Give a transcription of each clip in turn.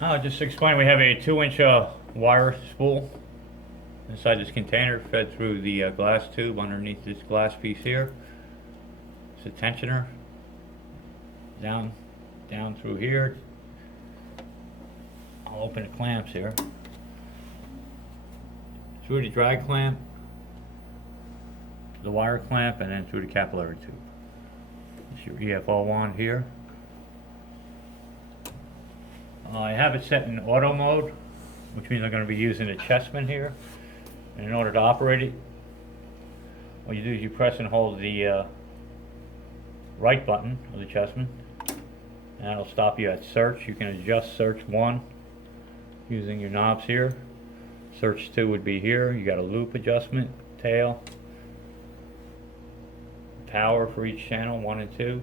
Just explain, we have a 2-inch wire spool inside this container fed through the glass tube underneath this glass piece here. It's a tensioner down through here. I'll open the clamps here. Through the drag clamp, the wire clamp, and then through the capillary tube. It's your EFO wand here. I have it set in auto mode, which means I'm going to be using the chessman here. And in order to operate it, what you do is you press and hold the right button of the chessman, and that'll stop you at search. You can adjust search 1 using your knobs here. Search 2 would be here. You got a loop adjustment, tail, power for each channel, 1 and 2,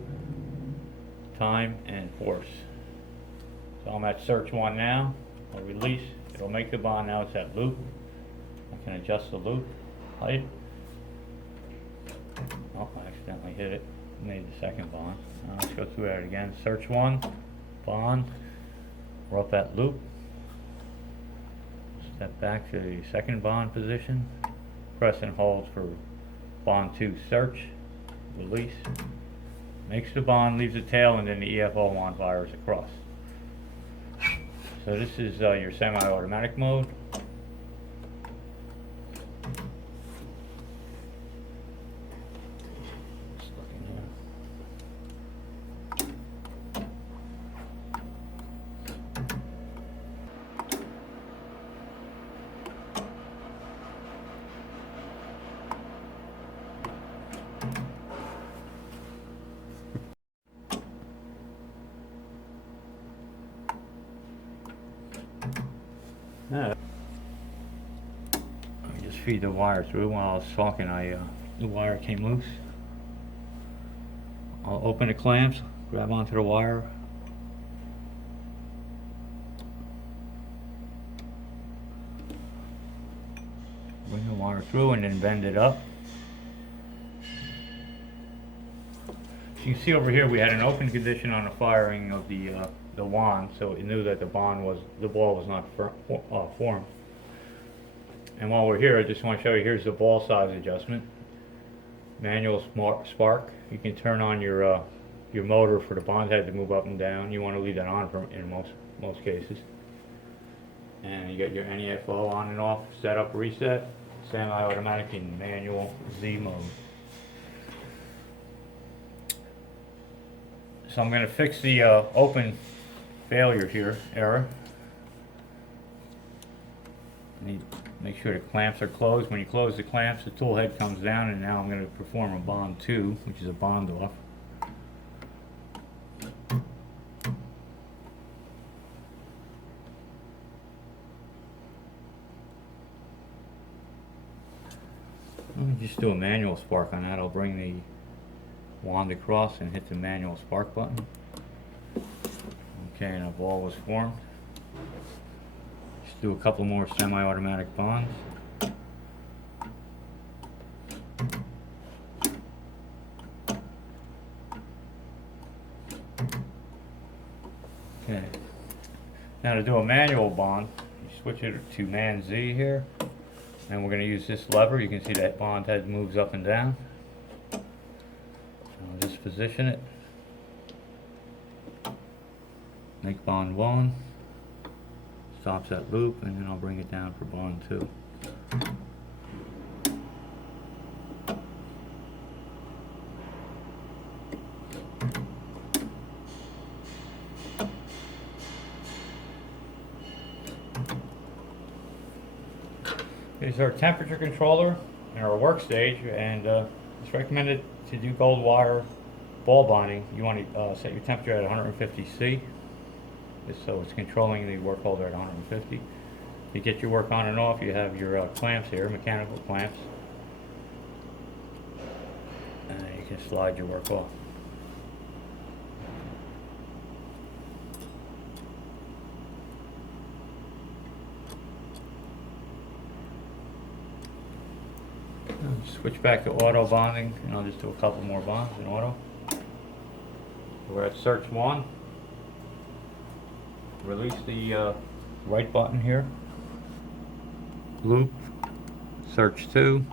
time, and force. So I'm at search 1 now. I'll release. It'll make the bond. Now it's at loop. I can adjust the loop height. Oh, I accidentally hit it. Made the second bond. Now let's go through that again. Search 1, bond. We're up at loop. Step back to the second bond position. Press and hold for bond 2, search, release. Makes the bond, leaves the tail, and then the EFO wand fires across. So this is your semi-automatic mode. I just feed the wire through. While I was talking, the wire came loose. I'll open the clamps, grab onto the wire. Bring the wire through and then bend it up. You can see over here we had an open condition on the firing of the wand, so it knew that the ball was not formed. And while we're here, I just want to show you, here's the ball size adjustment. Manual spark. You can turn on your motor for the bond head to move up and down. You want to leave that on in most cases. And you get your NEFO on and off, setup, reset, semi-automatic and manual Z mode. So I'm going to fix the open failure here, error. Make sure the clamps are closed. When you close the clamps, the tool head comes down, and now I'm going to perform a bond 2, which is a bond off. Let me just do a manual spark on that. I'll bring the wand across and hit the manual spark button. Okay, and a ball was formed. Just do a couple more semi-automatic bonds. Okay. Now to do a manual bond, you switch it to Man Z here, and we're going to use this lever. You can see that bond head moves up and down. I'll just position it. Make bond 1. Stops that loop, and then I'll bring it down for bond 2. Here's our temperature controller and our work stage, and it's recommended to do gold wire ball bonding. You want to set your temperature at 150 C, so it's controlling the work holder at 150. To get your work on and off, you have your clamps here, mechanical clamps, and you can slide your work off. Switch back to auto bonding, and I'll just do a couple more bonds in auto. We're at search 1. release the right button here, loop, search to,